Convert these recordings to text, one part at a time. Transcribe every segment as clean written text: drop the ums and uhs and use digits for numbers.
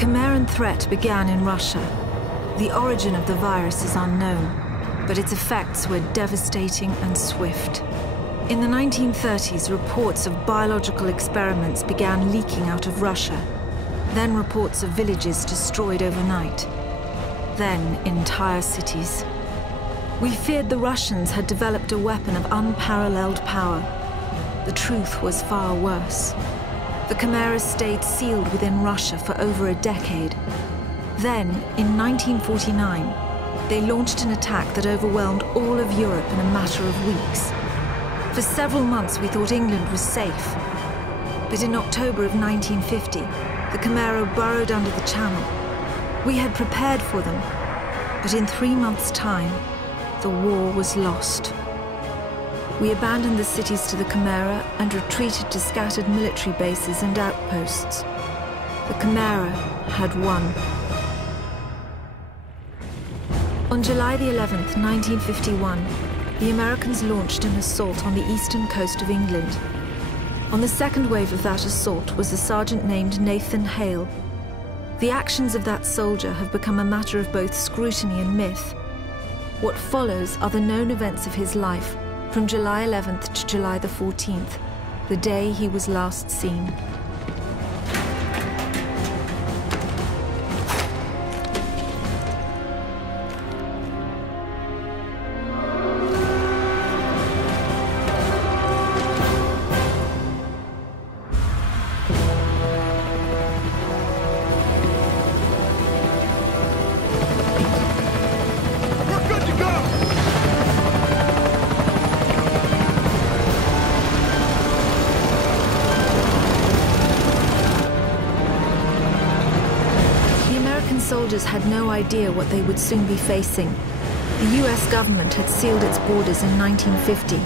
Chimeran threat began in Russia. The origin of the virus is unknown, but its effects were devastating and swift. In the 1930s, reports of biological experiments began leaking out of Russia. Then reports of villages destroyed overnight. Then entire cities. We feared the Russians had developed a weapon of unparalleled power. The truth was far worse. The Chimera stayed sealed within Russia for over a decade. Then, in 1949, they launched an attack that overwhelmed all of Europe in a matter of weeks. For several months, we thought England was safe. But in October of 1950, the Chimera burrowed under the Channel. We had prepared for them, but in 3 months' time, the war was lost. We abandoned the cities to the Chimera and retreated to scattered military bases and outposts. The Chimera had won. On July the 11th, 1951, the Americans launched an assault on the eastern coast of England. On the second wave of that assault was a sergeant named Nathan Hale. The actions of that soldier have become a matter of both scrutiny and myth. What follows are the known events of his life from July 11th to July the 14th, the day he was last seen. Soldiers had no idea what they would soon be facing. The US government had sealed its borders in 1950.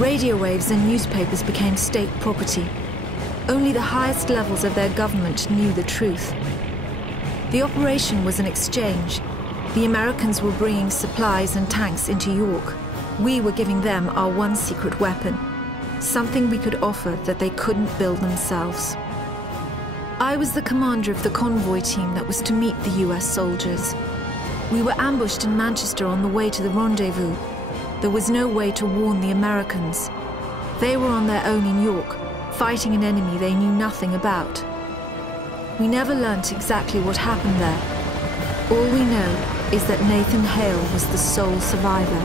Radio waves and newspapers became state property. Only the highest levels of their government knew the truth. The operation was an exchange. The Americans were bringing supplies and tanks into York. We were giving them our one secret weapon, something we could offer that they couldn't build themselves. I was the commander of the convoy team that was to meet the US soldiers. We were ambushed in Manchester on the way to the rendezvous. There was no way to warn the Americans. They were on their own in York, fighting an enemy they knew nothing about. We never learnt exactly what happened there. All we know is that Nathan Hale was the sole survivor.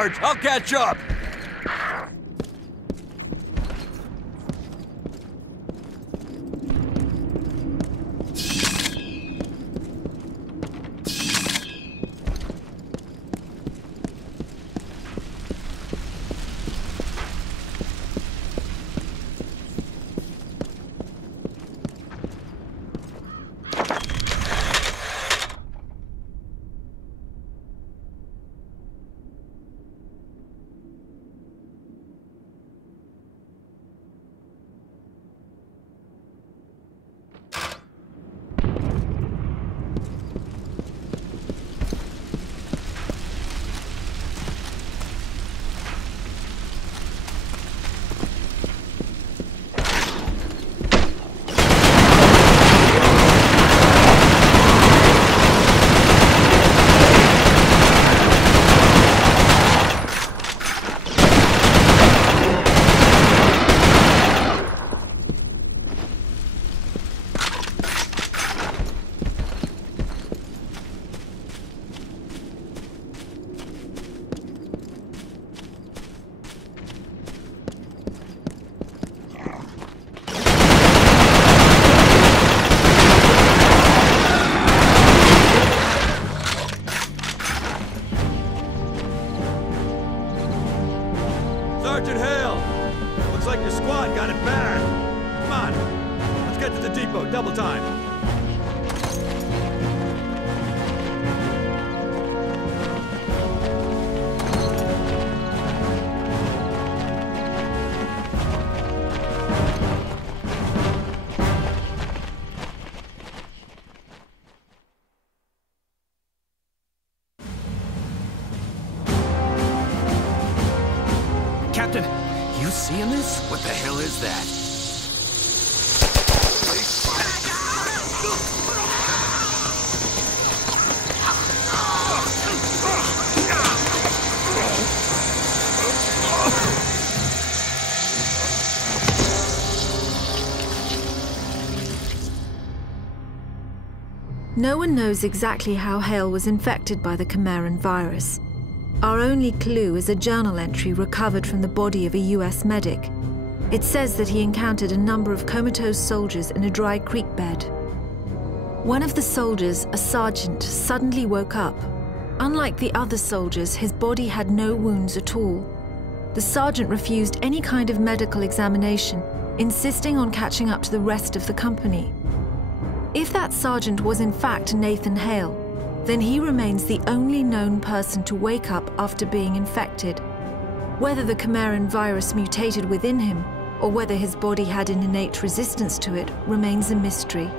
Sarge. I'll catch up. Sergeant Hale! Looks like your squad got it bad. Come on, let's get to the depot, double time. Captain, you seeing this? What the hell is that? No one knows exactly how Hale was infected by the Chimera virus. Our only clue is a journal entry recovered from the body of a US medic. It says that he encountered a number of comatose soldiers in a dry creek bed. One of the soldiers, a sergeant, suddenly woke up. Unlike the other soldiers, his body had no wounds at all. The sergeant refused any kind of medical examination, insisting on catching up to the rest of the company. If that sergeant was in fact Nathan Hale, then he remains the only known person to wake up after being infected. Whether the Chimera virus mutated within him, or whether his body had an innate resistance to it, remains a mystery.